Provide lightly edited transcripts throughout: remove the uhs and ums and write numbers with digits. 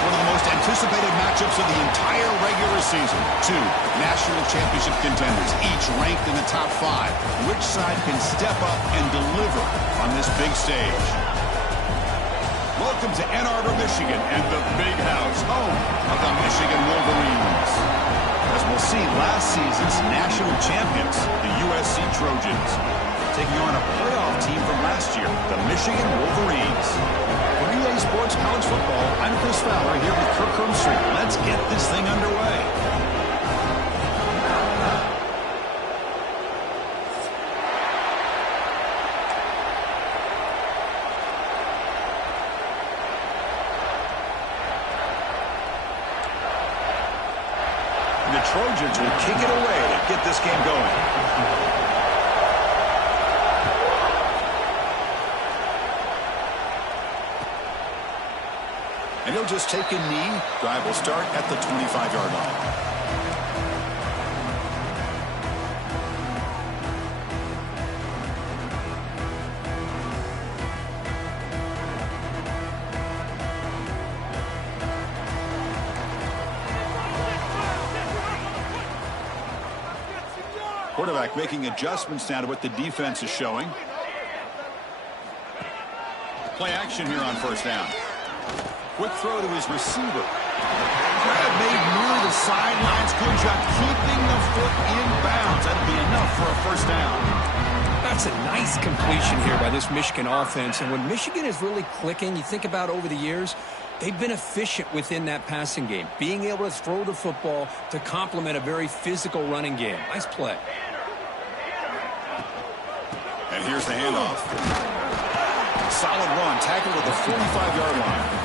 one of the most anticipated matchups of the entire regular season. Two national championship contenders, each ranked in the top 5. Which side can step up and deliver on this big stage? Welcome to Ann Arbor, Michigan, and the Big House, home of the Michigan Wolverines. As we'll see, last season's national champions, the USC Trojans, taking on a playoff team from last year, the Michigan Wolverines. For EA Sports College Football, I'm Chris Fowler here with Kirk Hermstreet. Let's get this thing underway. The Trojans will kick it away to get this game going. And he'll just take a knee. Drive will start at the 25-yard line. Quarterback making adjustments now to what the defense is showing. Play action here on first down. Quick throw to his receiver. Grab made near the sidelines. Good job keeping the foot in bounds. That'll be enough for a first down. That's a nice completion here by this Michigan offense. And when Michigan is really clicking, you think about over the years, they've been efficient within that passing game, being able to throw the football to complement a very physical running game. Nice play. And here's the handoff. Solid run, tackled at the 45-yard line.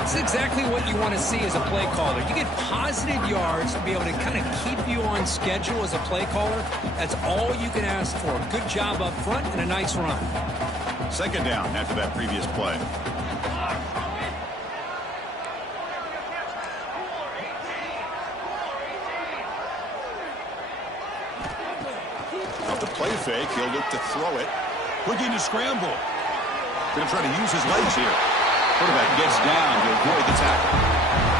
That's exactly what you want to see as a play caller. You get positive yards to be able to kind of keep you on schedule as a play caller. That's all you can ask for. Good job up front and a nice run. Second down after that previous play. Off the play fake, he'll look to throw it. Looking to scramble. Going to try to use his legs here. Quarterback gets down to avoid the tackle.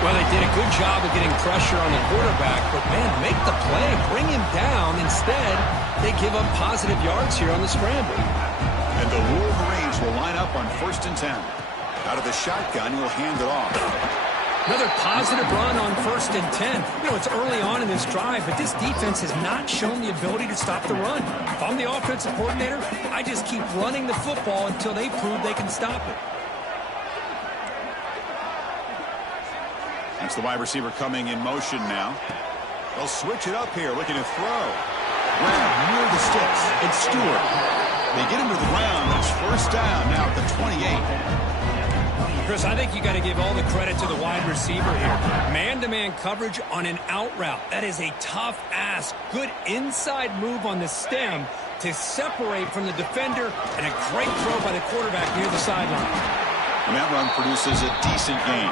Well, they did a good job of getting pressure on the quarterback, but, man, make the play. Bring him down. Instead, they give up positive yards here on the scramble. And the Wolverines will line up on 1st and 10. Out of the shotgun, he'll hand it off. Another positive run on 1st and 10. You know, it's early on in this drive, but this defense has not shown the ability to stop the run. If I'm the offensive coordinator, I just keep running the football until they prove they can stop it. That's the wide receiver coming in motion now. They'll switch it up here, looking to throw. Grab near the sticks. It's Stewart. They get him to the ground, but it's first down now at the 28. Chris, I think you got to give all the credit to the wide receiver here. Man-to-man coverage on an out route. That is a tough ask. Good inside move on the stem to separate from the defender, and a great throw by the quarterback near the sideline. And that run produces a decent gain.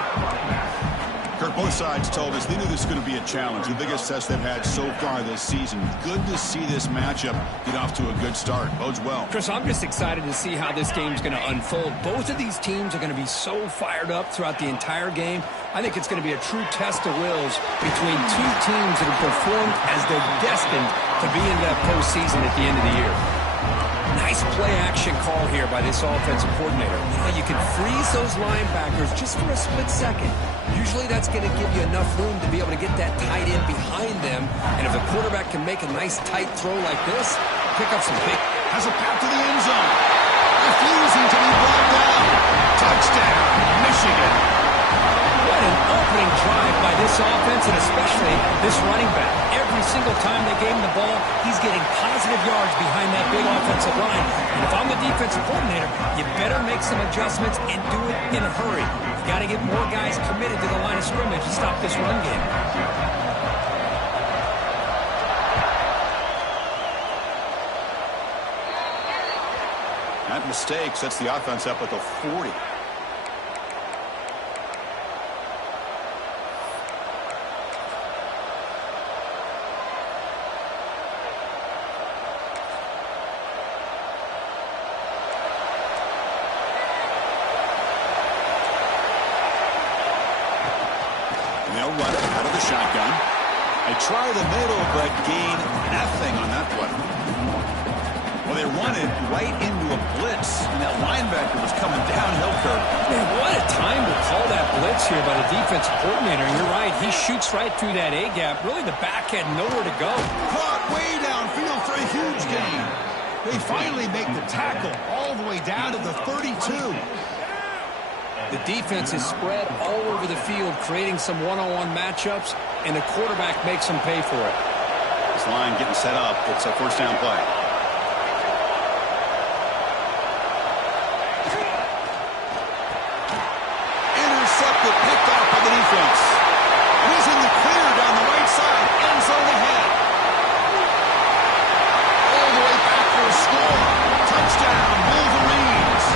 Kirk, both sides told us they knew this was going to be a challenge, the biggest test they've had so far this season. Good to see this matchup get off to a good start. Bodes well. Chris, I'm just excited to see how this game's going to unfold. Both of these teams are going to be so fired up throughout the entire game. I think it's going to be a true test of wills between two teams that have performed as they're destined to be in that postseason at the end of the year. Nice play-action call here by this offensive coordinator. You can freeze those linebackers just for a split second. Usually that's going to give you enough room to be able to get that tight end behind them. And if the quarterback can make a nice tight throw like this, pick up some big... Has a path to the end zone. Refusing to be brought down. Touchdown, Michigan. What an opening drive by this offense, and especially this running back. Every single time they gave him the ball, he's getting positive yards behind that big offensive line. And if I'm the defensive coordinator, you better make some adjustments and do it in a hurry. You got to get more guys committed to the line of scrimmage to stop this run game. That mistake sets the offense up at the 40. And they'll run it out of the shotgun. They try the middle, but gain nothing on that play. Well, they run it right into a blitz, and that linebacker was coming downhill curve. Man, what a time to call that blitz here by the defensive coordinator. You're right. He shoots right through that A-gap. Really, the back had nowhere to go. Caught way downfield for a huge gain. They finally make the tackle all the way down to the 32. The defense is spread all over the field, creating some one-on-one matchups, and the quarterback makes them pay for it. This line getting set up. It's a first down play. Intercepted, picked off by the defense. And he's in the clear down the right side. End zone ahead. All the way back for a score. Touchdown, Wolverines.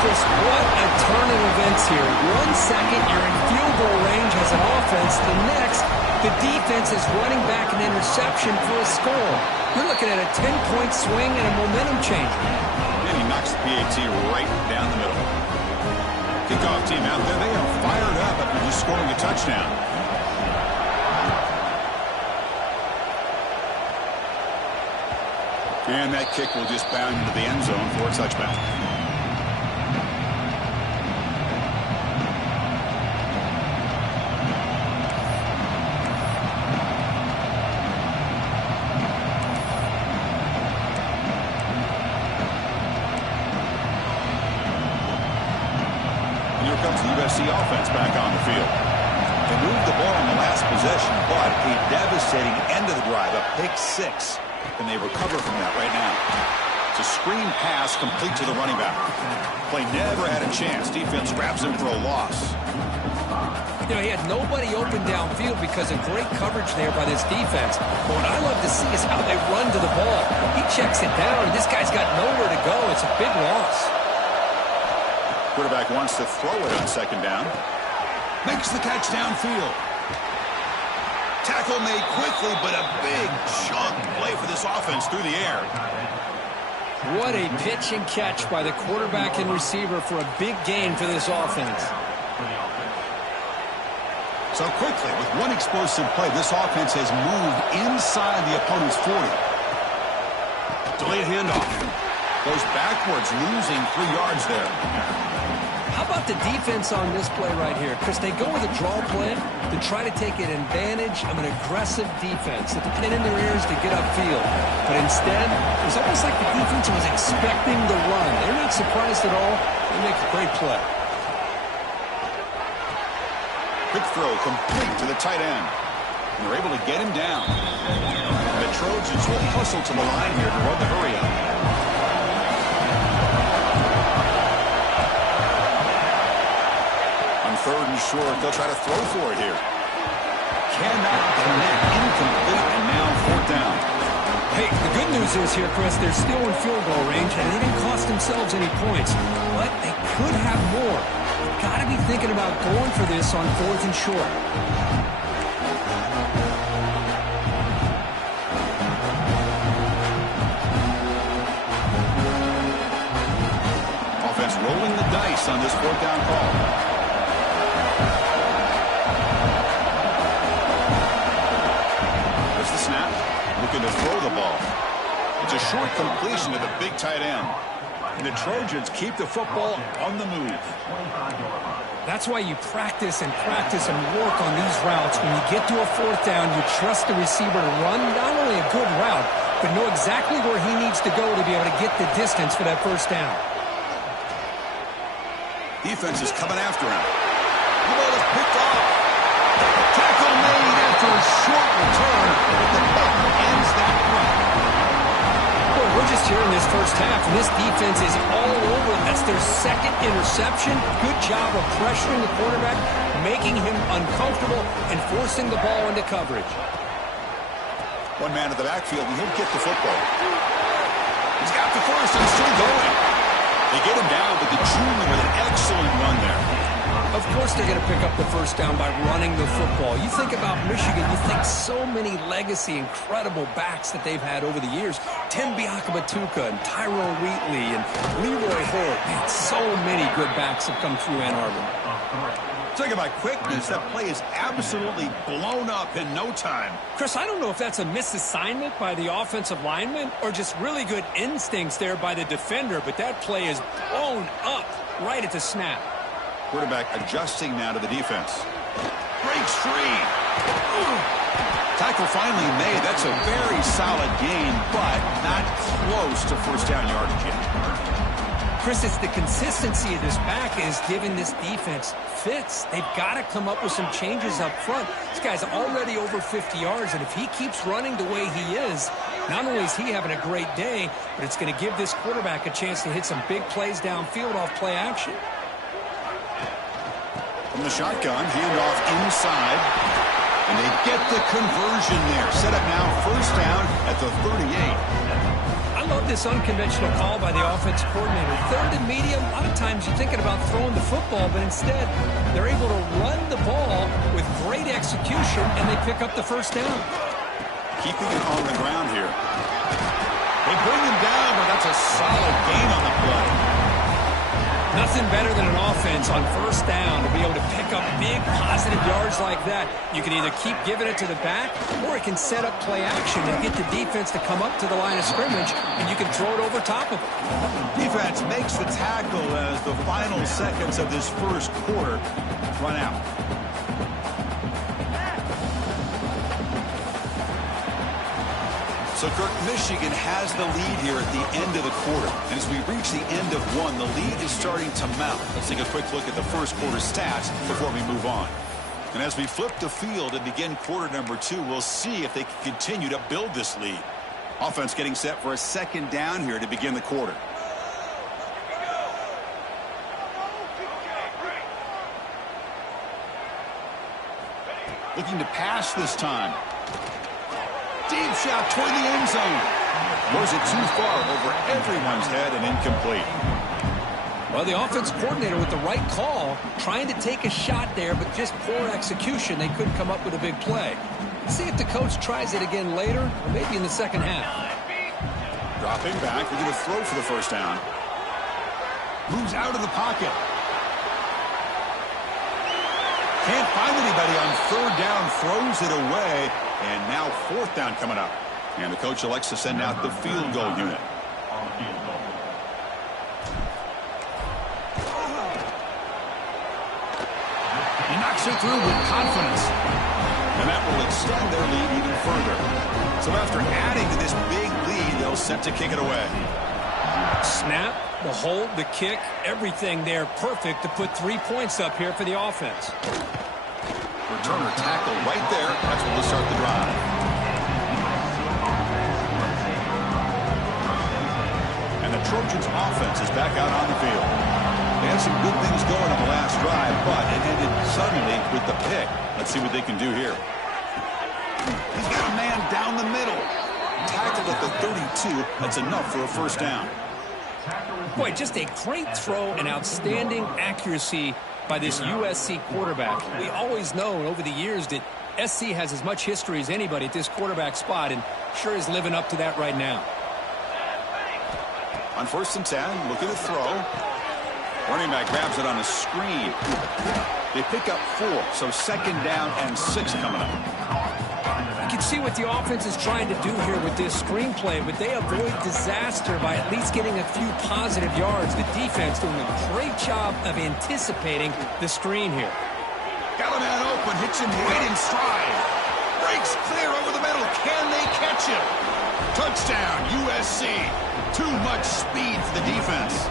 Chris, what a turn of events here. 1 second, you're in field goal range as an offense. The next, the defense is running back an interception for a score. You're looking at a 10-point swing and a momentum change. And he knocks the PAT right down the middle. Kickoff team out there. They are fired up after just scoring a touchdown. And that kick will just bound into the end zone for a touchback. Comes the USC offense back on the field. They moved the ball in the last possession, but a devastating end of the drive, a pick six. And they recover from that right now. It's a screen pass complete to the running back. Play never had a chance. Defense grabs him for a loss. You know, he had nobody open downfield because of great coverage there by this defense. But what I love to see is how they run to the ball. He checks it down, and this guy's got nowhere to go. It's a big loss. Quarterback wants to throw it on second down. Makes the catch downfield. Tackle made quickly, but a big chunk play for this offense through the air. What a pitch and catch by the quarterback and receiver for a big gain for this offense. So quickly, with one explosive play, this offense has moved inside the opponent's 40. Delayed handoff. Goes backwards, losing 3 yards there. How about the defense on this play right here? Chris, they go with a draw play to try to take an advantage of an aggressive defense. That the pin in their ears to get upfield. But instead, it was almost like the defense was expecting the run. They're not surprised at all. They make a great play. Quick throw complete to the tight end. And they're able to get him down. And the Trojans will hustle to the line here to run the hurry up. Third and short, they'll try to throw for it here. Cannot connect, incomplete, and now fourth down. Hey, the good news is here, Chris, they're still in field goal range, and they didn't cost themselves any points. But they could have more. You've got to be thinking about going for this on fourth and short. Offense rolling the dice on this fourth down call. Looking to throw the ball. It's a short completion to the big tight end. And the Trojans keep the football on the move. That's why you practice and work on these routes. When you get to a fourth down, you trust the receiver to run not only a good route, but know exactly where he needs to go to be able to get the distance for that first down. Defense is coming after him. The ball is picked off. Tackle made after a short return, but the puck ends that play. Boy, we're just here in this first half, and this defense is all over. That's their second interception. Good job of pressuring the quarterback, making him uncomfortable, and forcing the ball into coverage. One man in the backfield, and he'll get the football. He's got the first and still going. They get him down, but the junior with an excellent run there. Of course they're going to pick up the first down by running the football. You think about Michigan, you think so many legacy, incredible backs that they've had over the years. Tim Biakabatuka and Tyrone Wheatley and Leroy Hoare. Man, so many good backs have come through Ann Arbor. Talking about quickness, that play is absolutely blown up in no time. Chris, I don't know if that's a misassignment by the offensive lineman or just really good instincts there by the defender, but that play is blown up right at the snap. Quarterback adjusting now to the defense. Breaks free. Tackle finally made. That's a very solid gain, but not close to first down yardage yet. Chris, it's the consistency of this back is giving this defense fits. They've got to come up with some changes up front. This guy's already over 50 yards, and if he keeps running the way he is, not only is he having a great day, but it's going to give this quarterback a chance to hit some big plays downfield off play action. From the shotgun, handoff inside, and they get the conversion there. Set up now, first down at the 38. I love this unconventional call by the offense coordinator. Third and medium, a lot of times you're thinking about throwing the football, but instead they're able to run the ball with great execution, and they pick up the first down. Keeping it on the ground here. They bring him down, but that's a solid gain on the play. Nothing better than an offense on first down to be able to pick up big positive yards like that. You can either keep giving it to the back, or it can set up play action and get the defense to come up to the line of scrimmage, and you can throw it over top of it. Defense makes the tackle as the final seconds of this first quarter run out. So, Kirk, Michigan has the lead here at the end of the quarter. And as we reach the end of one, the lead is starting to mount. Let's take a quick look at the first quarter stats before we move on. And as we flip the field and begin quarter number 2, we'll see if they can continue to build this lead. Offense getting set for a second down here to begin the quarter. Looking to pass this time. Deep shot toward the end zone. Was it too far over everyone's head and incomplete? Well, the offense coordinator with the right call, trying to take a shot there, but just poor execution. They couldn't come up with a big play. Let's see if the coach tries it again later, or maybe in the second half. Dropping back, we're going to throw for the first down. Moves out of the pocket. Can't find anybody on third down, throws it away. And now fourth down coming up. And the coach elects to send out the field goal unit. He knocks it through with confidence. And that will extend their lead even further. So after adding to this big lead, they'll set to kick it away. Snap, the hold, the kick, everything there perfect to put 3 points up here for the offense. Returner tackle right there. That's when we'll start the drive. And the Trojans offense is back out on the field. They had some good things going on the last drive, but it ended suddenly with the pick. Let's see what they can do here. He's got a man down the middle. Tackled at the 32. That's enough for a first down. Boy, just a great throw and outstanding accuracy by this USC quarterback. We always know over the years that SC has as much history as anybody at this quarterback spot, and sure is living up to that right now. On first and 10, look at the throw. Running back grabs it on a screen. They pick up 4, so second down and 6 coming up. You can see what the offense is trying to do here with this screenplay, but they avoid disaster by at least getting a few positive yards. The defense doing a great job of anticipating the screen here. Got a man open, hits him right in stride. Breaks clear over the middle. Can they catch him? Touchdown, USC. Too much speed for the defense.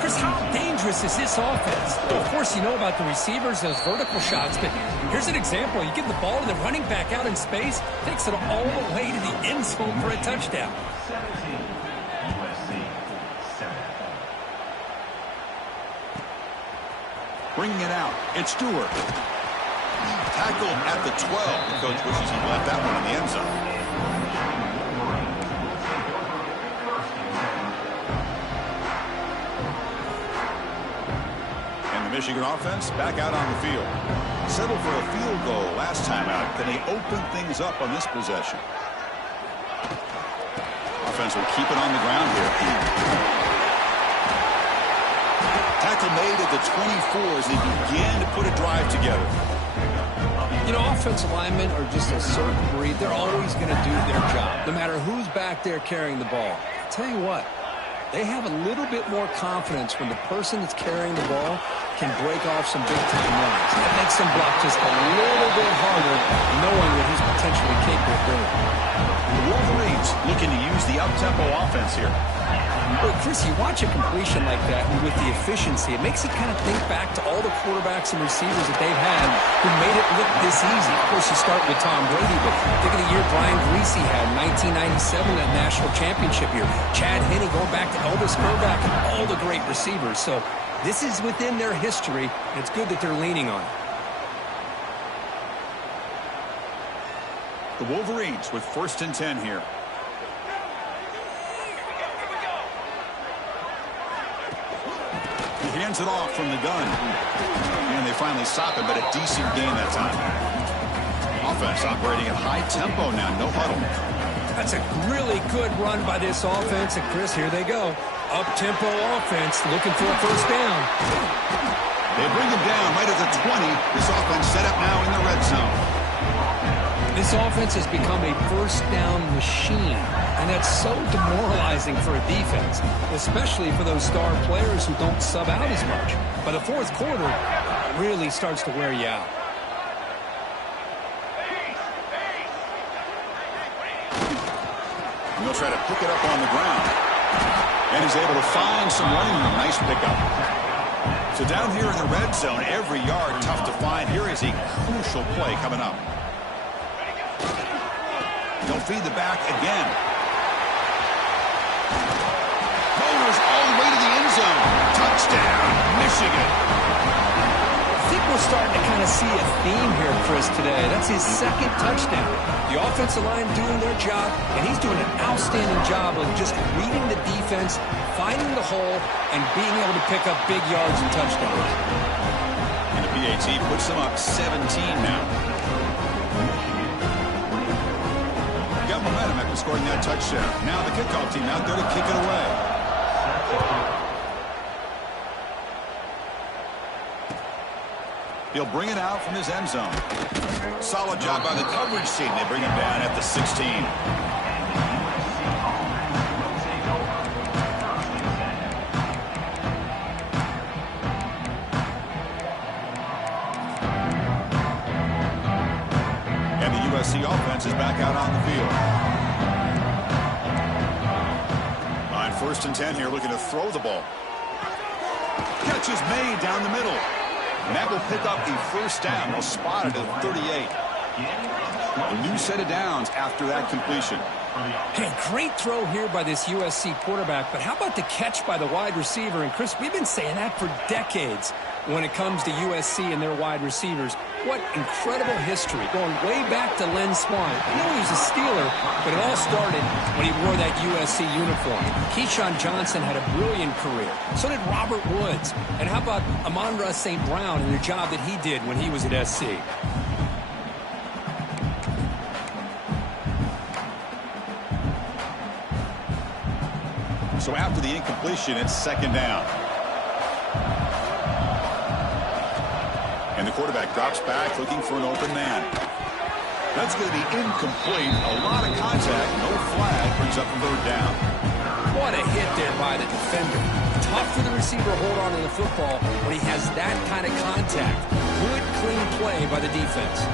Chris, how dangerous is this offense? Well, of course, you know about the receivers, those vertical shots, but here's an example. You give the ball to the running back out in space, takes it all the way to the end zone for a touchdown. Bringing it out, it's Stewart. Tackled at the 12. The coach wishes he left that one in the end zone. Michigan offense back out on the field. Settled for a field goal last time out. Can they open things up on this possession? Offense will keep it on the ground here. Tackle made at the 24 as they began to put a drive together. You know, offensive linemen are just a certain breed. They're always going to do their job, no matter who's back there carrying the ball. I'll tell you what, they have a little bit more confidence when the person that's carrying the ball can break off some big-time runs. That makes them block just a little bit harder, knowing what he's potentially capable of doing. The Wolverines looking to use the up-tempo offense here. But Chris, you watch a completion like that, and with the efficiency, it makes you kind of think back to all the quarterbacks and receivers that they've had who made it look this easy. Of course, you start with Tom Brady, but think of the year Brian Greasy had, 1997, that national championship year. Chad Henne going back to Elvis Grbac and all the great receivers. So this is within their history, and it's good that they're leaning on it. The Wolverines with 1st and 10 here. He hands it off from the gun. And they finally stop him, but a decent gain that time. Offense operating at high tempo now, no huddle. That's a really good run by this offense. And Chris, here they go. Up-tempo offense looking for a 1st down. They bring him down right at the 20. This offense set up now in the red zone. This offense has become a 1st down machine, and that's so demoralizing for a defense, especially for those star players who don't sub out as much. By the 4th quarter, it really starts to wear you out. And they'll try to pick it up on the ground. And he's able to find some running room. Nice pickup. So down here in the red zone, every yard tough to find. Here is a crucial play coming up. They'll feed the back again. Motors all the way to the end zone. Touchdown, Michigan. I think we're starting to kind of see a theme here, Chris, today. That's his 2nd touchdown. The offensive line doing their job, and he's doing an outstanding job of just reading the defense, finding the hole, and being able to pick up big yards and touchdowns. And the PAT puts them up 17 now. Got momentum after scoring that touchdown. Now the kickoff team out there to kick it away. He'll bring it out from his end zone. Solid job by the coverage team. They bring him down at the 16. The offense is back out on the field. On 1st and 10 here, looking to throw the ball. Catch is made down the middle. And that will pick up the 1st down. They'll spot it at 38. A new set of downs after that completion. Hey, great throw here by this USC quarterback, but how about the catch by the wide receiver? And Chris, we've been saying that for decades when it comes to USC and their wide receivers. What incredible history, going way back to Len Swan. I know he was a Steeler, but it all started when he wore that USC uniform. Keyshawn Johnson had a brilliant career. So did Robert Woods. And how about Amon-Ra St. Brown and the job that he did when he was at SC? So after the incompletion, it's 2nd down. And the quarterback drops back looking for an open man. That's going to be incomplete. A lot of contact. No flag. Brings up 3rd down. What a hit there by the defender. Tough for the receiver to hold on to the football when he has that kind of contact. Good, clean play by the defense.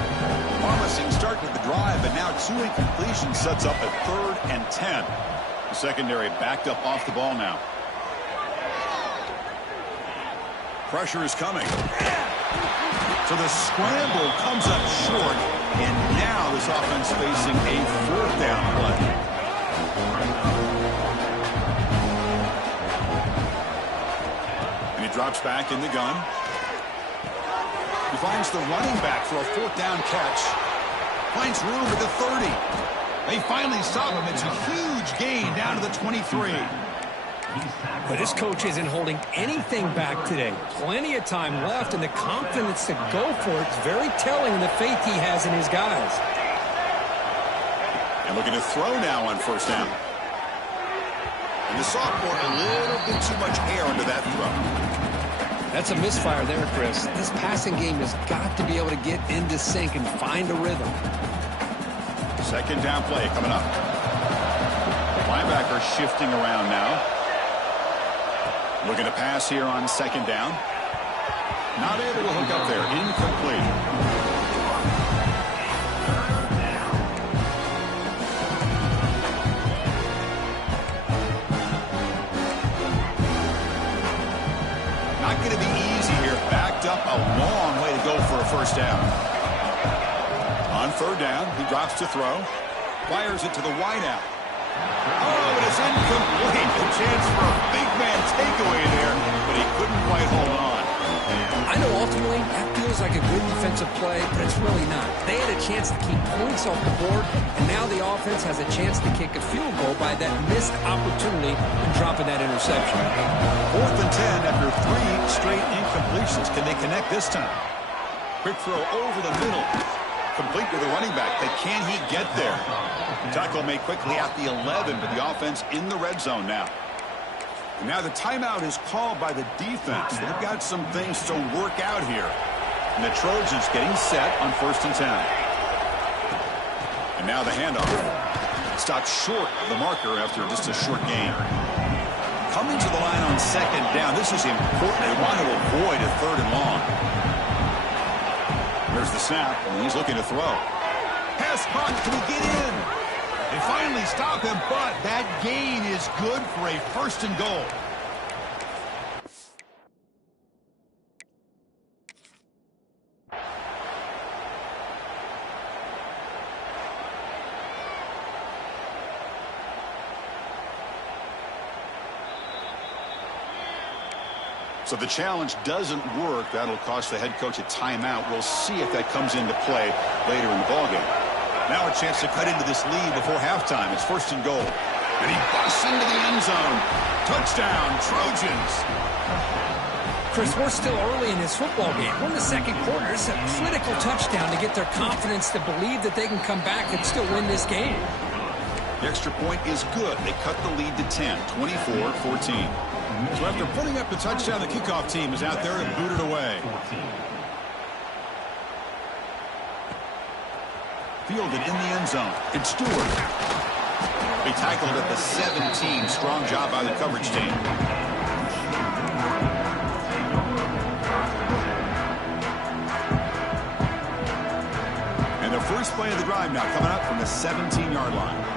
Promising start with the drive, but now 2 incompletions sets up a 3rd and 10. The secondary backed up off the ball now. Pressure is coming. So the scramble comes up short, and now this offense facing a 4th down play. And he drops back in the gun. He finds the running back for a 4th down catch. Finds room at the 30. They finally stop him. It's a huge gain down to the 23. But this coach isn't holding anything back today. Plenty of time left, and the confidence to go for it is very telling in the faith he has in his guys. And looking to throw now on 1st down. And the sophomore, a little bit too much air under that throw. That's a misfire there, Chris. This passing game has got to be able to get into sync and find a rhythm. Second down play coming up. Linebacker shifting around now. Looking to pass here on second down. Not able to hook up there. Incomplete. Not going to be easy here. Backed up a long way to go for a first down. On third down, he drops to throw. Fires it to the wideout. Oh, and it's incomplete. A chance for a big man takeaway there, but he couldn't quite hold on. I know ultimately that feels like a good defensive play, but it's really not. They had a chance to keep points off the board, and now the offense has a chance to kick a field goal by that missed opportunity and dropping that interception. 4th and 10 after 3 straight incompletions. Can they connect this time? Quick throw over the middle. Complete with the running back. But can he get there? Tackle made quickly at the 11, but the offense in the red zone now. And now the timeout is called by the defense. They've got some things to work out here. And the Trojans getting set on 1st and 10. And now the handoff. Stopped short of the marker after just a short gain. Coming to the line on second down. This is important. They want to avoid a 3rd and long. There's the snap, and he's looking to throw. Pass caught. Can he get in? They finally stop him, but that gain is good for a 1st and goal. So the challenge doesn't work. That'll cost the head coach a timeout. We'll see if that comes into play later in the ballgame. Now a chance to cut into this lead before halftime. It's 1st and goal. And he busts into the end zone. Touchdown, Trojans. Chris, we're still early in this football game. We're in the second quarter. It's a critical touchdown to get their confidence to believe that they can come back and still win this game. The extra point is good. They cut the lead to 10, 24-14. So after putting up the touchdown, the kickoff team is out there to boot it away. Fielded in the end zone. It's Stewart. He tackled at the 17. Strong job by the coverage team. And the first play of the drive now coming up from the 17-yard line.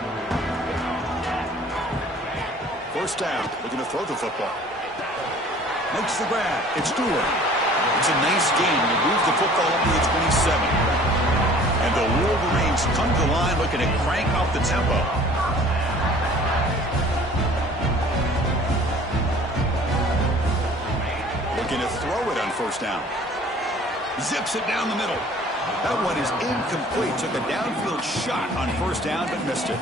1st down, looking to throw the football. Makes the grab. It's Stewart. It's a nice game. They move the football up to the 27. And the Wolverines come to the line looking to crank up the tempo. Looking to throw it on 1st down. Zips it down the middle. That one is incomplete. Took a downfield shot on 1st down, but missed it.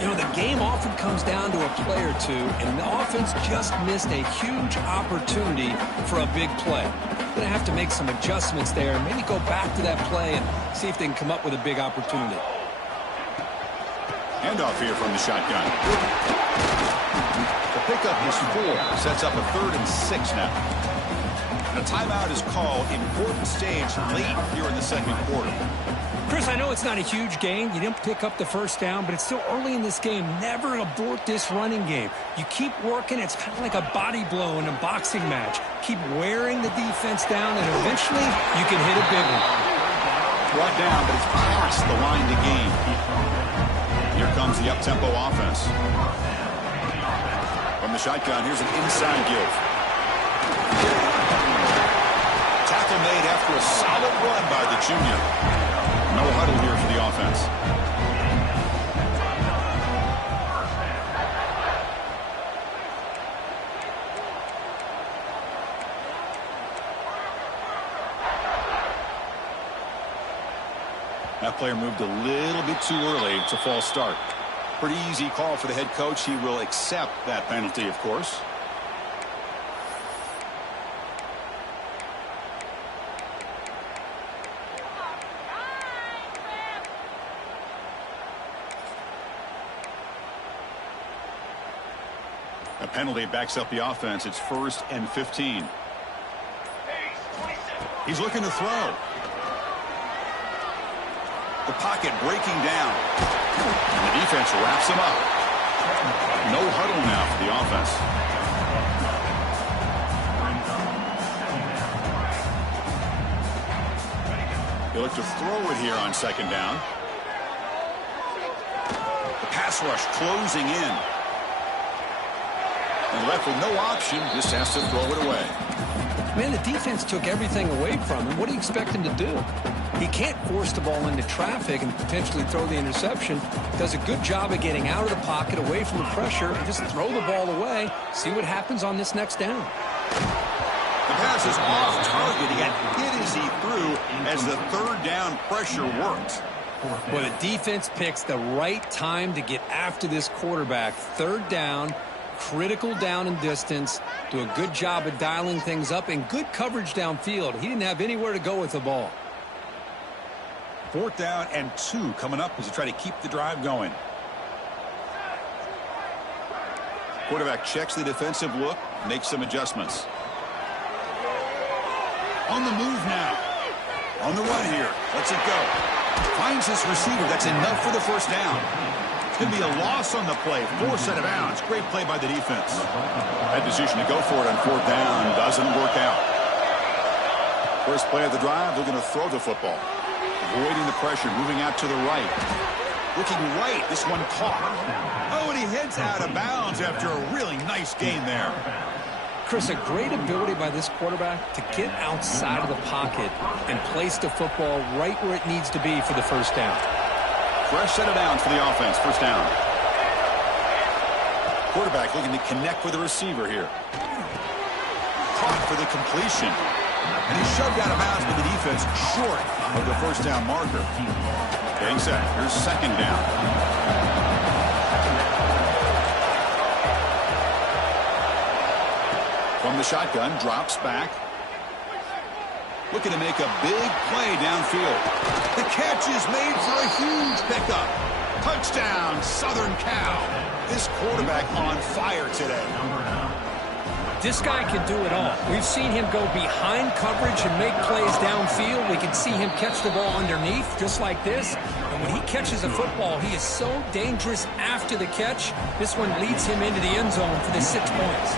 You know, the game often comes down to a play or two, and the offense just missed a huge opportunity for a big play. They're going to have to make some adjustments there, maybe go back to that play and see if they can come up with a big opportunity. Handoff here from the shotgun. The pickup is 4. Sets up a 3rd and 6 now. And a timeout is called. Important stage late here in the second quarter. Chris, I know it's not a huge gain. You didn't pick up the 1st down, but it's still early in this game. Never abort this running game. You keep working. It's kind of like a body blow in a boxing match. Keep wearing the defense down, and eventually you can hit a big one. Brought down, but it's past the line to gain. Here comes the up-tempo offense. From the shotgun, here's an inside give. Tackle made after a solid run by the junior. No huddle here for the offense. That player moved a little bit too early. It's a false start. Pretty easy call for the head coach. He will accept that penalty, of course. Penalty backs up the offense. It's 1st and 15. He's looking to throw. The pocket breaking down. And the defense wraps him up. No huddle now for the offense. He'll look to throw it here on 2nd down. The pass rush closing in. And left with no option, just has to throw it away. Man, the defense took everything away from him. What do you expect him to do? He can't force the ball into traffic and potentially throw the interception. Does a good job of getting out of the pocket, away from the pressure, and just throw the ball away. See what happens on this next down. The pass is off target. He got hit as he threw as the 3rd down pressure worked. Well, the defense picks the right time to get after this quarterback. 3rd down. Critical down and distance. Do a good job of dialing things up and good coverage downfield. He didn't have anywhere to go with the ball. 4th down and 2 coming up as they try to keep the drive going. Quarterback checks the defensive look, makes some adjustments. On the move now. On the run here. Lets it go. Finds his receiver. That's enough for the 1st down. It's going to be a loss on the play. 4th out of bounds. Great play by the defense. That decision to go for it on 4th down doesn't work out. First play of the drive, they're going to throw the football. Avoiding the pressure, moving out to the right. Looking right, this one caught. Oh, and he heads out of bounds after a really nice gain there. Chris, a great ability by this quarterback to get outside of the pocket and place the football right where it needs to be for the 1st down. Fresh set of downs for the offense. 1st down. Quarterback looking to connect with the receiver here. Caught for the completion. And he's shoved out of bounds by the defense short of the 1st down marker. Getting set. Here's 2nd down. From the shotgun, drops back. Looking to make a big play downfield. The catch is made for a huge pickup. Touchdown, Southern Cal. This quarterback on fire today. This guy can do it all. We've seen him go behind coverage and make plays downfield. We can see him catch the ball underneath just like this. And when he catches a football, he is so dangerous after the catch. This one leads him into the end zone for the 6 points.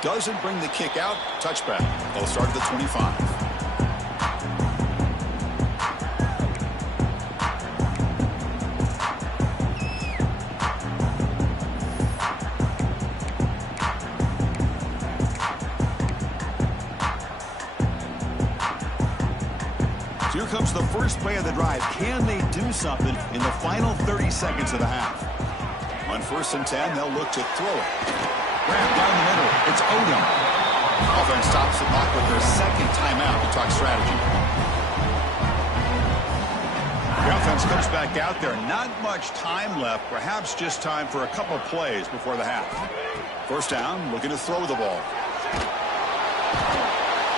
Doesn't bring the kick out. Touchback. They'll start at the 25. Here comes the first play of the drive. Can they do something in the final 30 seconds of the half? On 1st and 10, they'll look to throw it. Grab down the middle. It's Odom. Offense stops the clock with their 2nd timeout to talk strategy. The offense comes back out there. Not much time left. Perhaps just time for a couple plays before the half. 1st down, looking to throw the ball.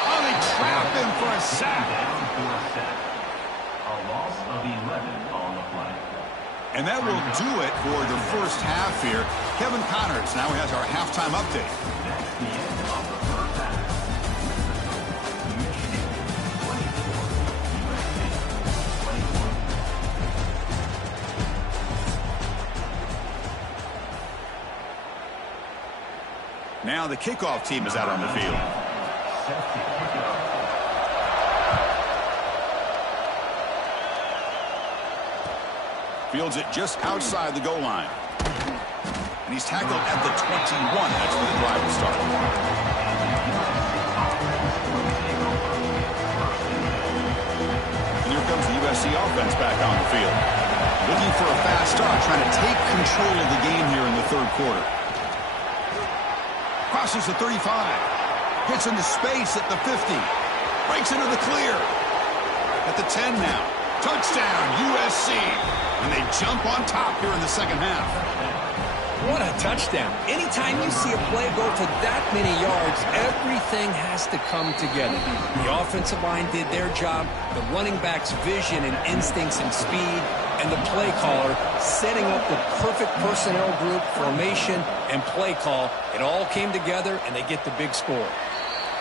Oh, they trap him for a sack. A loss of 11 on the play. And that will do it for the 1st half here. Kevin Connors now has our halftime update. That's the end of the 1st half. Michigan 24, USA 24. Now the kickoff team is out on the field. Fields it just outside the goal line. And he's tackled at the 21. That's where the drive will start. And here comes the USC offense back on the field. Looking for a fast start, trying to take control of the game here in the 3rd quarter. Crosses the 35. Gets into space at the 50. Breaks into the clear. At the 10 now. Touchdown, USC. And they jump on top here in the 2nd half. What a touchdown. Anytime you see a play go for that many yards, everything has to come together. The offensive line did their job, the running back's vision and instincts and speed, and the play caller setting up the perfect personnel group, formation, and play call. It all came together, and they get the big score.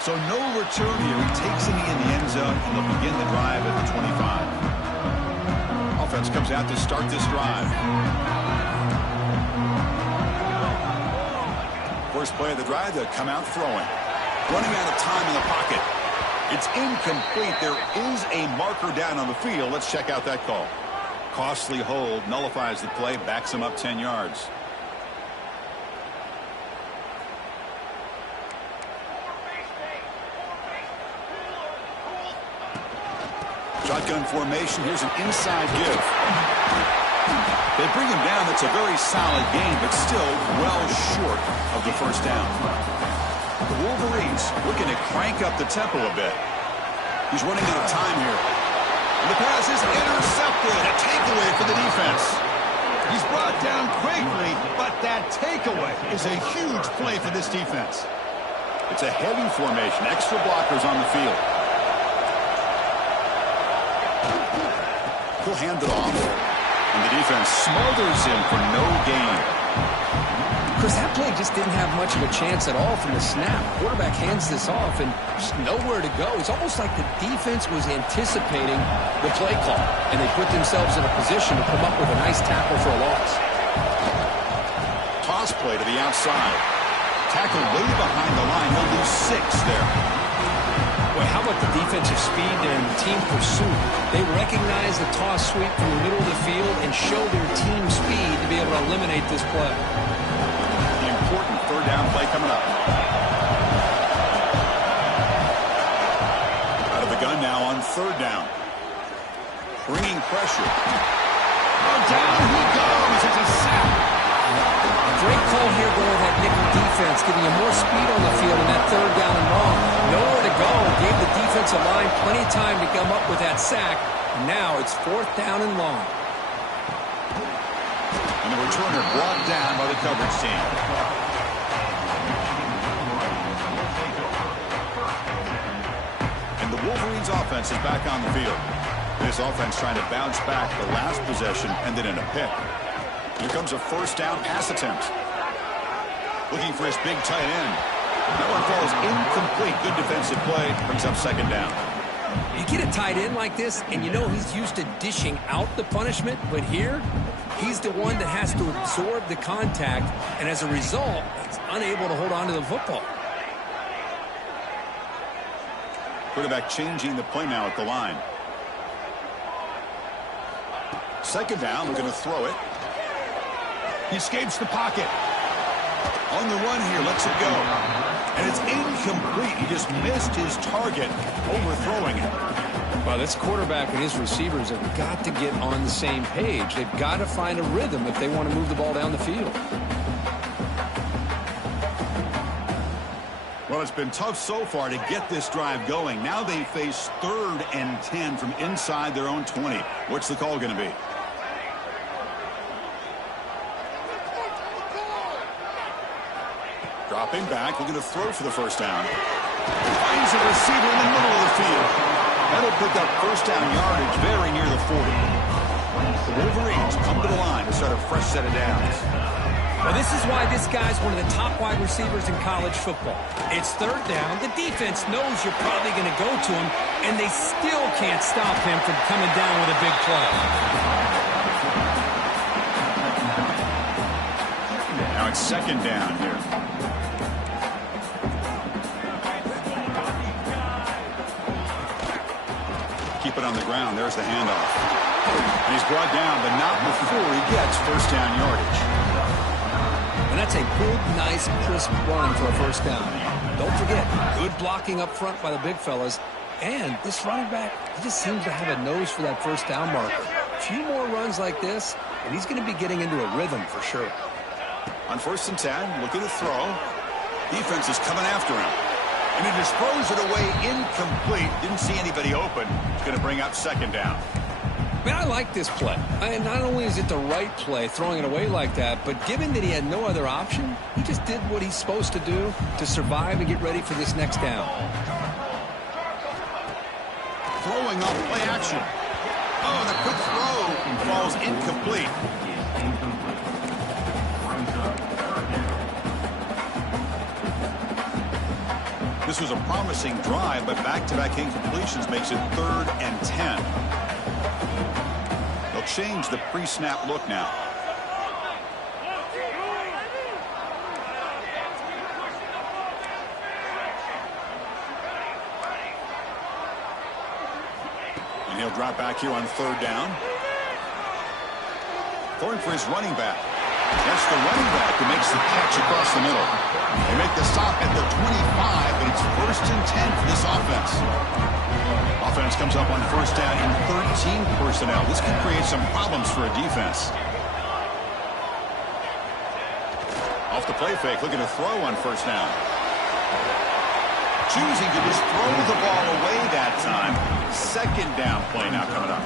So no return here. He takes a knee in the end zone, and they'll begin the drive at the 25. Offense comes out to start this drive. First play of the drive, they'll come out throwing. Running out of time in the pocket. It's incomplete. There is a marker down on the field. Let's check out that call. Costly hold, nullifies the play, backs him up 10 yards. Shotgun formation. Here's an inside give. They bring him down. That's a very solid game, but still well short of the first down. The Wolverines looking to crank up the tempo a bit. He's running out of time here. And the pass is intercepted. A takeaway for the defense. He's brought down quickly, but that takeaway is a huge play for this defense. It's a heavy formation. Extra blockers on the field. He'll hand it off. And the defense smothers him for no gain. Chris, that play just didn't have much of a chance at all from the snap. Quarterback hands this off and just nowhere to go. It's almost like the defense was anticipating the play call, and they put themselves in a position to come up with a nice tackle for a loss. Toss play to the outside. Tackle way behind the line. He'll lose 6 there. Boy, how about the defensive speed there in the team pursuit? They recognize the toss sweep from the middle of the field and show their team speed to be able to eliminate this play. The important third down play coming up. Out of the gun now on third down. Bringing pressure. Oh, down he goes. It's a sack. Great call here going with that nickel defense, giving you more speed on the field in that third down and long. Nowhere to go. Gave the defensive line plenty of time to come up with that sack. And now it's 4th down and long. And the returner brought down by the coverage team. And the Wolverines offense is back on the field. This offense trying to bounce back the last possession, ended in a pick. Here comes a first down pass attempt. Looking for his big tight end. That one falls incomplete. Good defensive play. Brings up second down. You get a tight end like this, and you know he's used to dishing out the punishment, but here, he's the one that has to absorb the contact, and as a result, he's unable to hold on to the football. Quarterback changing the play now at the line. Second down, we're going to throw it. He escapes the pocket. On the run here, lets it go. And it's incomplete. He just missed his target, overthrowing it. Well, this quarterback and his receivers have got to get on the same page. They've got to find a rhythm if they want to move the ball down the field. Well, it's been tough so far to get this drive going. Now they face 3rd and 10 from inside their own 20. What's the call going to be? Dropping back, looking to throw for the first down. Finds a receiver in the middle of the field. That'll pick up first down yardage very near the 40. The Wolverines come to the line to start a fresh set of downs. Well, this is why this guy's one of the top wide receivers in college football. It's third down. The defense knows you're probably going to go to him, and they still can't stop him from coming down with a big play. Now it's second down here. Keep it on the ground. There's the handoff. And he's brought down, but not before he gets first down yardage. And that's a good, nice, crisp run for a first down. Don't forget, good blocking up front by the big fellas. And this running back, he just seems to have a nose for that first down marker. A few more runs like this, and he's going to be getting into a rhythm for sure. On 1st and 10, looking to throw. Defense is coming after him. And he just throws it away incomplete. Didn't see anybody open. It's going to bring up second down. mean, I like this play. And not only is it the right play, throwing it away like that, but given that he had no other option, he just did what he's supposed to do to survive and get ready for this next down. Throwing off play action. Oh, the quick throw falls incomplete. This was a promising drive, but back-to-back incompletions makes it 3rd and 10. They'll change the pre-snap look now. And he'll drop back here on 3rd down. Throwing for his running back. That's the running back who makes the catch across the middle. They make the stop at the 25, but it's 1st and 10 for this offense. Offense comes up on 1st down in 13 personnel. This could create some problems for a defense. Off the play fake, looking to throw on 1st down. Choosing to just throw the ball away that time. 2nd down play now coming up.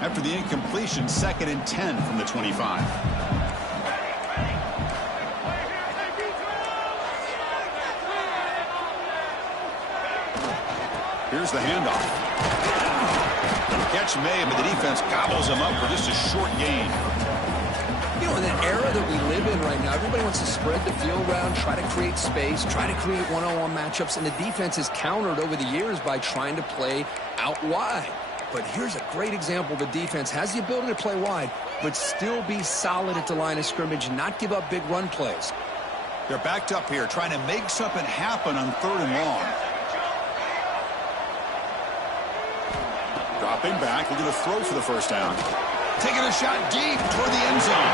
After the incompletion, 2nd and 10 from the 25. Here's the handoff. Catch made, but the defense gobbles him up for just a short gain. You know, in the era that we live in right now, everybody wants to spread the field around, try to create space, try to create one-on-one matchups, and the defense has countered over the years by trying to play out wide. But here's a great example. The defense has the ability to play wide, but still be solid at the line of scrimmage and not give up big run plays. They're backed up here, trying to make something happen on 3rd and long. Dropping back, looking to throw for the 1st down. Taking a shot deep toward the end zone.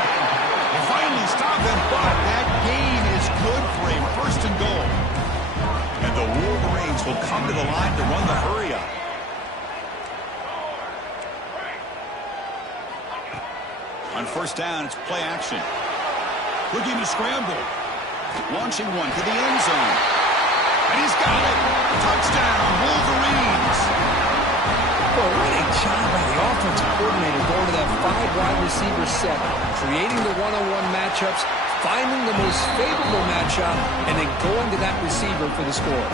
They finally stop him, but that gain is good for a 1st and goal. And the Wolverines will come to the line to run the hurry-up. On 1st down, it's play action. Looking to scramble. Launching one to the end zone. And he's got it. Touchdown, Wolverines. Well, what a job by the offensive coordinator going to that 5-wide receiver set, creating the one-on-one matchups, finding the most favorable matchup, and then going to that receiver for the score.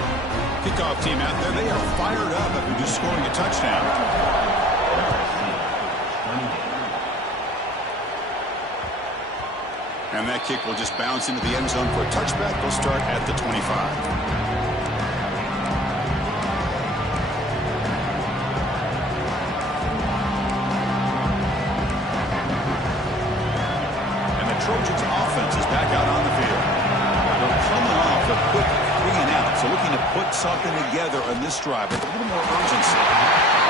Kickoff team out there, they are fired up after just scoring a touchdown. And that kick will just bounce into the end zone for a touchback. They'll start at the 25. Trojans offense is back out on the field. They're coming off a quick 3 and out, so looking to put something together on this drive with a little more urgency.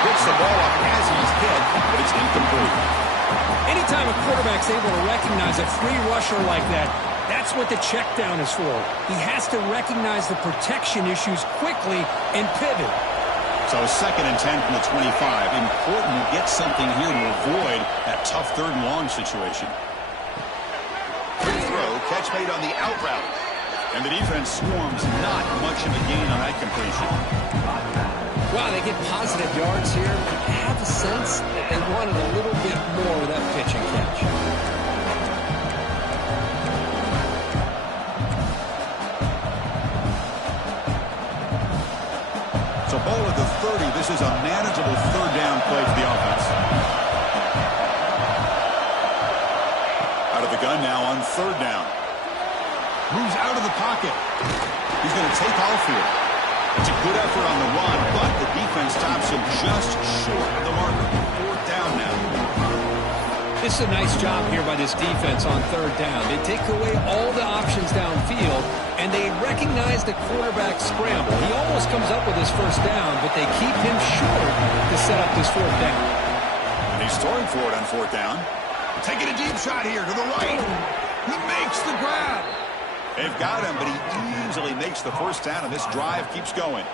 Gets the ball up as he's hit, but it's incomplete. Anytime a quarterback's able to recognize a free rusher like that, that's what the check down is for. He has to recognize the protection issues quickly and pivot. So 2nd and 10 from the 25. Important to get something here to avoid that tough 3rd and long situation. Catch made on the out route. And the defense swarms not much of a gain on that completion. Wow, they get positive yards here. I have a sense that they wanted a little bit more of that pitch and catch. So ball at the 30. This is a manageable 3rd down play for the offense. Out of the gun now on 3rd down. Moves out of the pocket. He's going to take off here. It's a good effort on the run, but the defense stops him just short of the marker. 4th down now. This is a nice job here by this defense on 3rd down. They take away all the options downfield, and they recognize the quarterback scramble. He almost comes up with his 1st down, but they keep him short to set up this 4th down. And he's throwing for it on 4th down. Taking a deep shot here to the right. He makes the grab. They've got him, but he easily makes the 1st down, and this drive keeps going.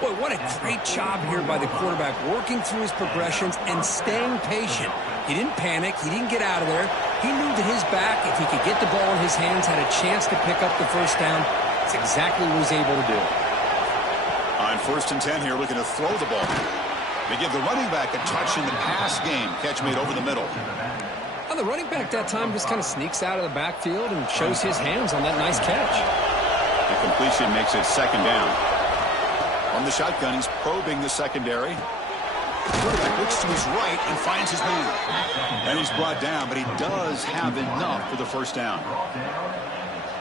Boy, what a great job here by the quarterback, working through his progressions and staying patient. He didn't panic. He didn't get out of there. He knew that his back, if he could get the ball in his hands, had a chance to pick up the 1st down. It's exactly what he was able to do. On first and 10 here, looking to throw the ball. They give the running back a touch in the pass game. Catch made over the middle. Well, the running back that time just kind of sneaks out of the backfield and shows his hands on that nice catch. The completion makes it second down. On the shotgun, he's probing the secondary. The quarterback looks to his right and finds his man. And he's brought down, but he does have enough for the first down.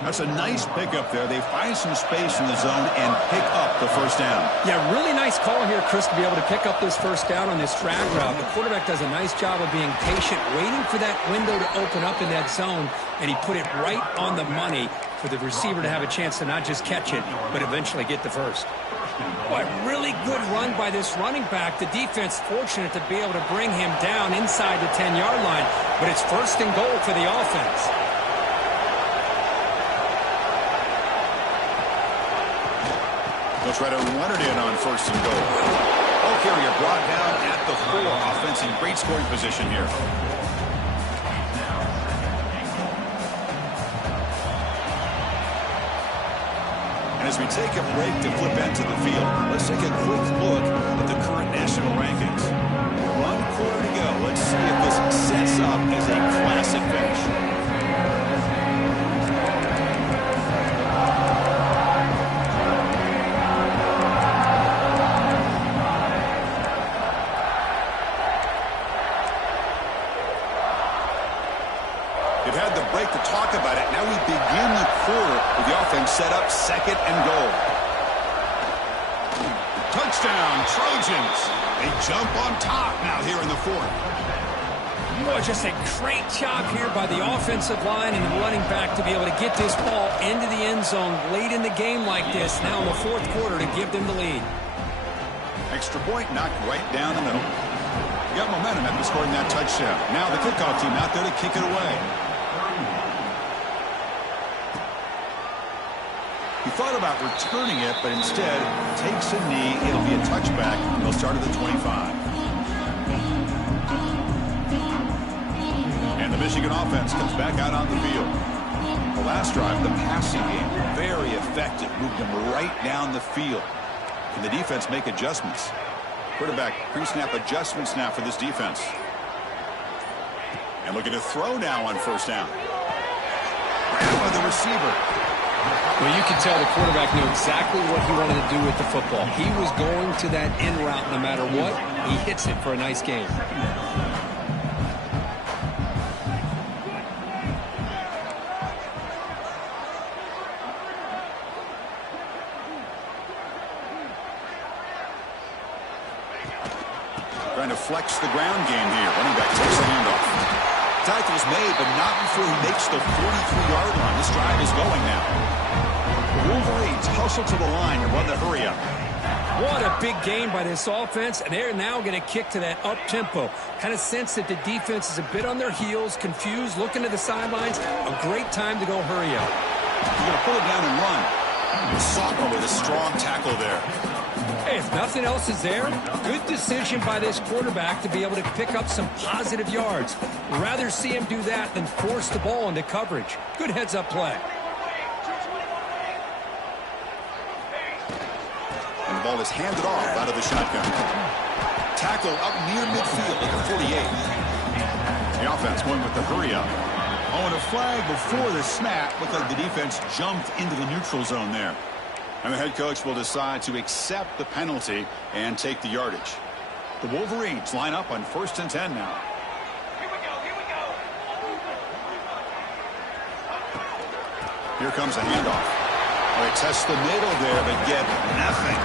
That's a nice pickup there. They find some space in the zone and pick up the first down. Yeah, really nice call here, Chris, to be able to pick up this first down on this drag route. The quarterback does a nice job of being patient, waiting for that window to open up in that zone, and he put it right on the money for the receiver to have a chance to not just catch it, but eventually get the first. Boy, really good run by this running back. The defense fortunate to be able to bring him down inside the 10-yard line, but it's first and goal for the offense. They'll try to run it in on first and goal. Ball carrier brought down at the 4. Offense in great scoring position here. And as we take a break to flip into the field, let's take a quick look at the current national rankings. 1 quarter to go. Let's see if this sets up as a classic finish. About it. Now we begin the quarter with the offense set up second and goal. Touchdown, Trojans. They jump on top now here in the 4th. Boy, just a great job here by the offensive line and the running back to be able to get this ball into the end zone late in the game like this, now in the 4th quarter to give them the lead. Extra point knocked right down the middle. You got momentum after scoring that touchdown. Now the kickoff team out there to kick it away. He thought about returning it, but instead takes a knee. It'll be a touchback. They'll start at the 25. And the Michigan offense comes back out on the field. The last drive, the passing game, very effective. Moved them right down the field. Can the defense make adjustments? Quarterback pre-snap adjustments now for this defense. And looking to throw now on first down. Grab by the receiver. Well, you can tell the quarterback knew exactly what he wanted to do with the football. He was going to that in route no matter what. He hits it for a nice gain. Trying to flex the ground game here. Running back takes the handoff. Tackle's made, but not before he makes the 43-yard line. This drive is going now. Wolverines hustle to the line and run the hurry up. What a big game by this offense, and they're now going to kick to that up-tempo. Kind of sense that the defense is a bit on their heels, confused, looking to the sidelines. A great time to go hurry up. You're going to pull it down and run. Soccer with a strong tackle there. Hey, if nothing else is there, good decision by this quarterback to be able to pick up some positive yards. Rather see him do that than force the ball into coverage. Good heads-up play. And the ball is handed off out of the shotgun. Tackle up near midfield at the 48. The offense going with the hurry-up. Oh, and a flag before the snap. Looked like the defense jumped into the neutral zone there. And the head coach will decide to accept the penalty and take the yardage. The Wolverines line up on first and 10 now. Here comes a handoff. They test the middle there, but get nothing.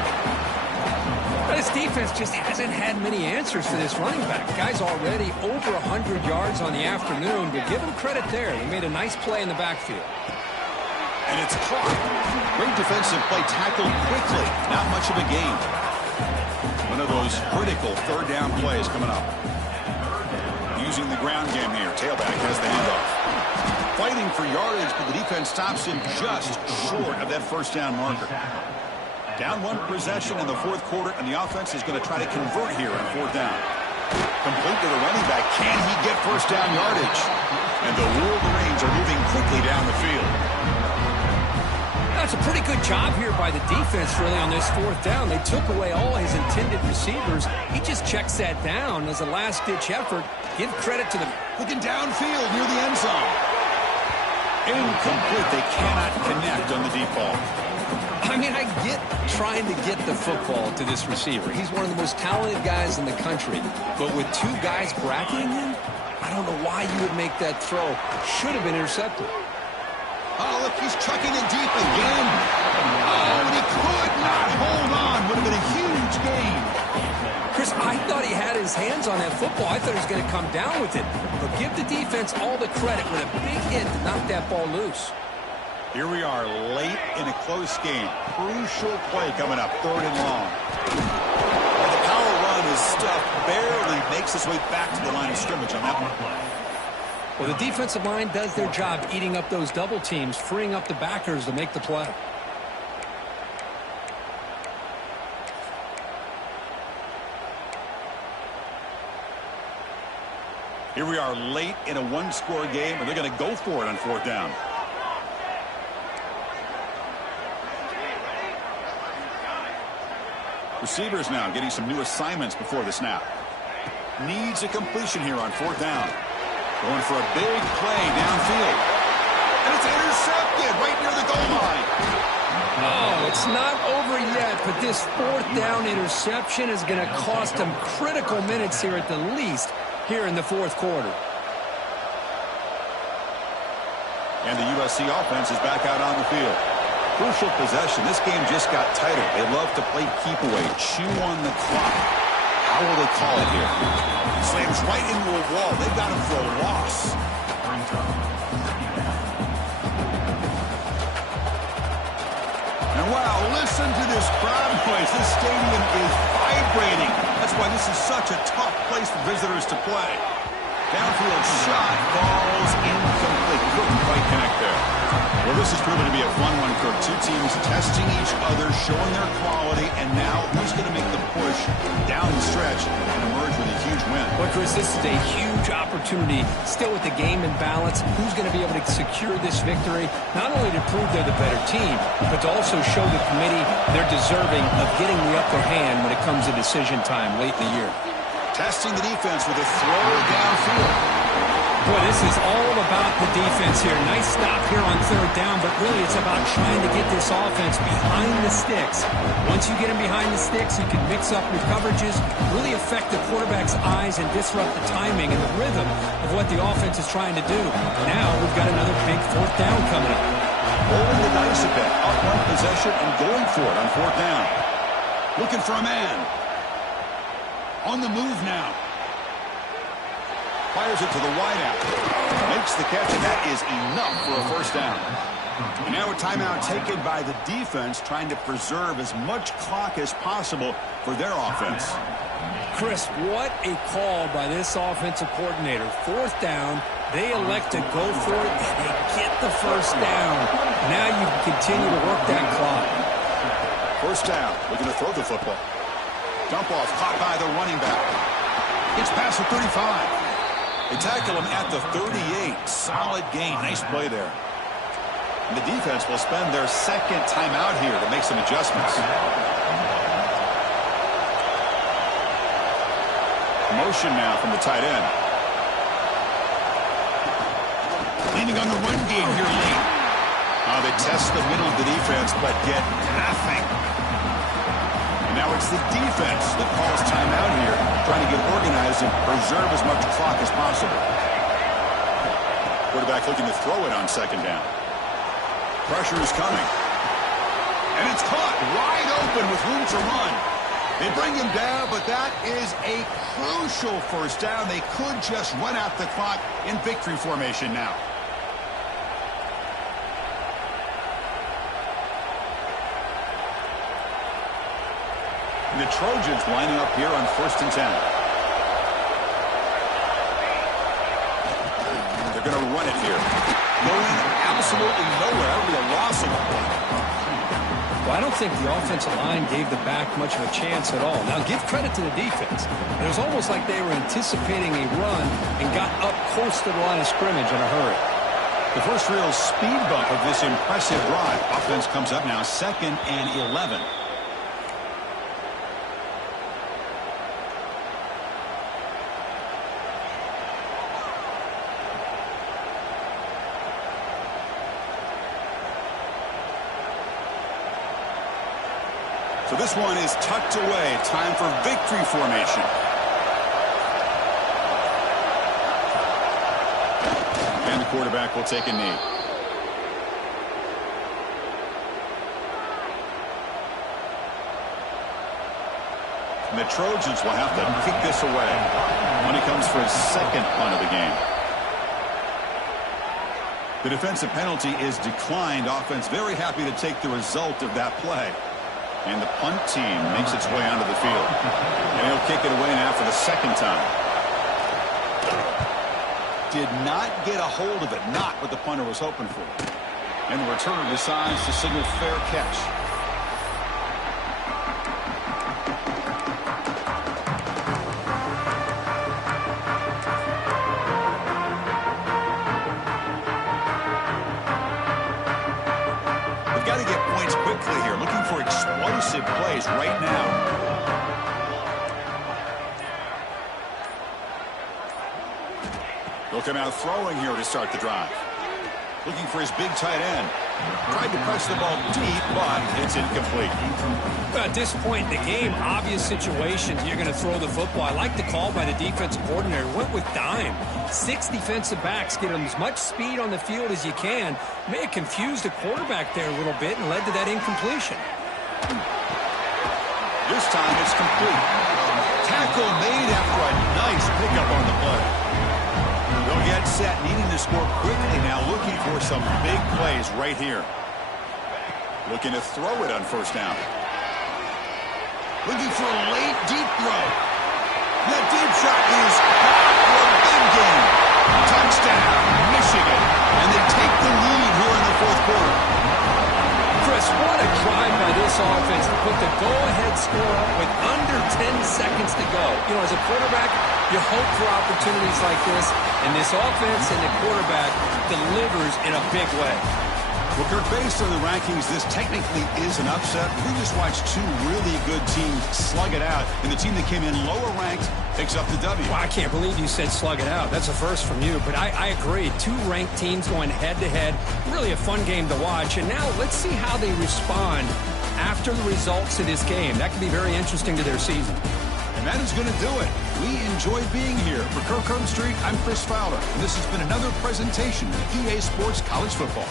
This defense just hasn't had many answers for this running back. Guy's already over 100 yards on the afternoon, but give him credit there. He made a nice play in the backfield. And it's caught. Great defensive play, tackled quickly. Not much of a gain. One of those critical third down plays coming up. Using the ground game here. Tailback has the handoff. Fighting for yardage, but the defense stops him just short of that first down marker. Down one possession in the 4th quarter, and the offense is going to try to convert here on 4th down. Complete to the running back. Can he get first down yardage? And the Wolverines are moving quickly down the field. That's a pretty good job here by the defense, really, on this fourth down. They took away all his intended receivers. He just checks that down as a last-ditch effort. Give credit to the... Looking downfield near the end zone. Incomplete. They cannot connect on the deep ball. I mean, I get trying to get the football to this receiver. He's one of the most talented guys in the country. But with two guys bracketing him, I don't know why you would make that throw. Should have been intercepted. Oh, look, he's chucking it deep again. Oh, and he could not hold on. Would have been a huge gain. Chris, I thought he had his hands on that football. I thought he was going to come down with it. But give the defense all the credit with a big hit to knock that ball loose. Here we are late in a close game. Crucial play coming up, 3rd and long. Well, the power run is stuffed, barely makes its way back to the line of scrimmage on that one. Well, the defensive line does their job eating up those double teams, freeing up the backers to make the play. Here we are late in a one-score game, and they're going to go for it on 4th down. Receivers now getting some new assignments before the snap. Needs a completion here on 4th down. Going for a big play downfield. And it's intercepted right near the goal line. Oh, it's not over yet, but this 4th down interception is going to cost them critical minutes here at the least here in the 4th quarter. And the USC offense is back out on the field. Crucial possession. This game just got tighter. They love to play keep away, chew on the clock. How will they call it here? Slams right into a wall. They've got him for a loss. And wow, listen to this crowd noise. This stadium is vibrating. That's why this is such a tough place for visitors to play. Downfield shot, balls incomplete. Couldn't quite connect there. Well, this has proven to be a fun one, Kirk. Two teams testing each other, showing their quality, and now who's going to make the push down the stretch and emerge with a huge win? Well, Chris, this is a huge opportunity. Still with the game in balance, who's going to be able to secure this victory? Not only to prove they're the better team, but to also show the committee they're deserving of getting the upper hand when it comes to decision time late in the year. Testing the defense with a throw downfield. Boy, this is all about the defense here. Nice stop here on 3rd down, but really it's about trying to get this offense behind the sticks. Once you get them behind the sticks, you can mix up your coverages, really affect the quarterback's eyes and disrupt the timing and the rhythm of what the offense is trying to do. Now we've got another big 4th down coming up. Rolling the dice a bit, up one possession and going for it on 4th down. Looking for a man. On the move now. Fires it to the wideout. Makes the catch, and that is enough for a 1st down. And now a timeout taken by the defense, trying to preserve as much clock as possible for their offense. Chris, what a call by this offensive coordinator. 4th down, they elect to go for it, and they get the 1st down. Now you can continue to work that clock. 1st down, looking to throw the football. Dump off, caught by the running back. Gets past the 35. They tackle him at the 38. Solid gain. Nice play there. And the defense will spend their 2nd timeout here to make some adjustments. Motion now from the tight end. Leaning on the run game here late. They test the middle of the defense, but get nothing. And now it's the defense that calls timeout here, trying to get organized and preserve as much clock as possible. Quarterback looking to throw it on 2nd down. Pressure is coming. And it's caught wide open with room to run. They bring him down, but that is a crucial 1st down. They could just run out the clock in victory formation now. The Trojans lining up here on 1st and 10. They're going to run it here. Going absolutely nowhere. That would be a loss of the play. Well, I don't think the offensive line gave the back much of a chance at all. Now, give credit to the defense. It was almost like they were anticipating a run and got up close to the line of scrimmage in a hurry. The first real speed bump of this impressive drive. Offense comes up now 2nd and 11. So this one is tucked away. Time for victory formation. And the quarterback will take a knee. And the Trojans will have to kick this away when he comes for his 2nd punt of the game. The defensive penalty is declined. Offense very happy to take the result of that play. And the punt team makes its way onto the field. And he'll kick it away now for the 2nd time. Did not get a hold of it. Not what the punter was hoping for. And the returner decides to signal fair catch. They've got to get points quickly here. Looking for explosive plays right now. They'll come out throwing here to start the drive. Looking for his big tight end. Tried to press the ball deep, but it's incomplete. Well, at this point in the game, obvious situations, you're going to throw the football. I like the call by the defensive coordinator. Went with dime. 6 defensive backs, get them as much speed on the field as you can. May have confused the quarterback there a little bit and led to that incompletion. This time it's complete. Tackle made after a nice pickup on the play. They'll get set, needing to score quickly now, looking for some big plays right here. Looking to throw it on 1st down. Looking for a late deep throw. That deep shot is caught for a big game. Touchdown, Michigan. And they take the lead here in the 4th quarter. Chris, what a drive by this offense to put the go-ahead score up with under 10 seconds to go. You know, as a quarterback, you hope for opportunities like this, and this offense and the quarterback delivers in a big way. Well, Kirk, based on the rankings, this technically is an upset. We just watched 2 really good teams slug it out, and the team that came in lower ranked picks up the W. Well, I can't believe you said slug it out. That's a first from you, but I agree. 2 ranked teams going head-to-head. Really a fun game to watch, and now let's see how they respond after the results of this game. That could be very interesting to their season. And that is going to do it. We enjoy being here. For Kirk Street, I'm Chris Fowler, and this has been another presentation of EA Sports College Football.